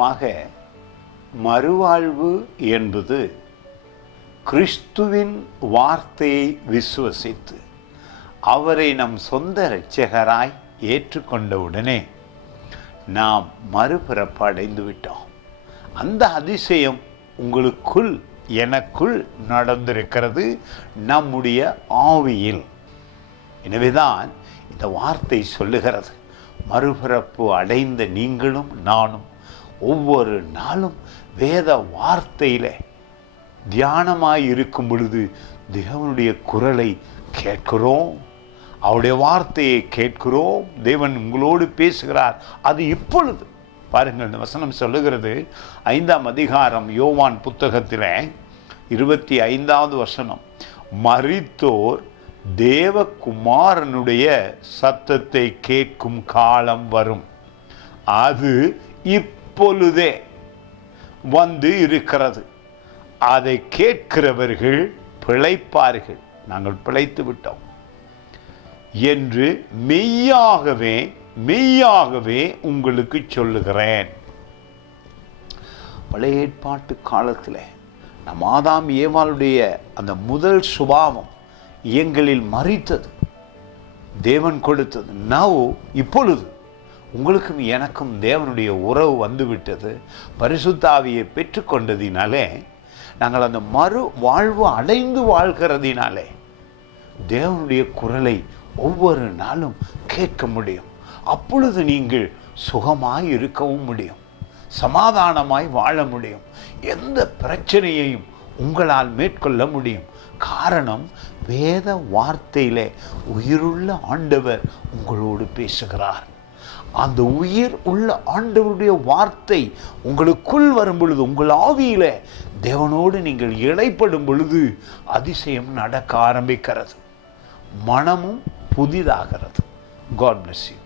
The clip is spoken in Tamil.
தினமாக மறுவாழ்வு என்பது கிறிஸ்துவின் வார்த்தையை விசுவசித்து அவரை நம் சொந்த இரட்சகராய் ஏற்றுக்கொண்டவுடனே நாம் மறுபிறப்பு அடைந்து விட்டோம். அந்த அதிசயம் உங்களுக்குள் எனக்குள் நடந்திருக்கிறது, நம்முடைய ஆவியில். எனவேதான் இந்த வார்த்தை சொல்லுகிறது, மறுபிறப்பு அடைந்த நீங்களும் நானும் ஒவ்வொரு நாளும் வேத வார்த்தையில் தியானமாய் இருக்கும் பொழுது தேவனுடைய குரலை கேட்கிறோம், அவருடைய வார்த்தையை கேட்கிறோம். தேவன் உங்களோடு பேசுகிறார். அது இப்பொழுது பாருங்கள், இந்த வசனம் சொல்லுகிறது 5ஆம் அதிகாரம் யோவான் புத்தகத்தில் 25வது வசனம், மரித்தோர் தேவகுமாரனுடைய சத்தத்தை கேட்கும் காலம் வரும், அது இப்பொழுதே வந்து இருக்கிறது, அதை கேட்கிறவர்கள் பிழைப்பார்கள். நாங்கள் பிழைத்து விட்டோம் என்று மெய்யாகவே மெய்யாகவே உங்களுக்கு சொல்லுகிறேன். பழைய ஏற்பாட்டு காலத்தில் நம் ஆதாம் ஏவாளுடைய அந்த முதல் சுபாவம் எங்களில் மரித்தது, தேவன் கொடுத்தது. இப்பொழுது உங்களுக்கும் எனக்கும் தேவனுடைய உறவு வந்துவிட்டது. பரிசுத்த ஆவியை பெற்றுக்கொண்டதினாலே நாங்கள் அந்த மறு வாழ்வு அடைந்து வாழ்கிறதினாலே தேவனுடைய குரலை ஒவ்வொரு நாளும் கேட்க முடியும். அப்பொழுது நீங்கள் சுகமாய் இருக்கவும் முடியும், சமாதானமாய் வாழ முடியும், எந்த பிரச்சனையையும் உங்களால் மேற்கொள்ள முடியும். காரணம், வேத வார்த்தையிலே உயிருள்ள ஆண்டவர் உங்களோடு பேசுகிறார். அந்த உயிர் உள்ள ஆண்டவருடைய வார்த்தை உங்களுக்குள் வரும் பொழுது, உங்கள் ஆவியில தேவனோடு நீங்கள் இடைப்படும் பொழுது அதிசயம் நடக்க ஆரம்பிக்கிறது, மனமும் புதிதாகிறது. God bless you.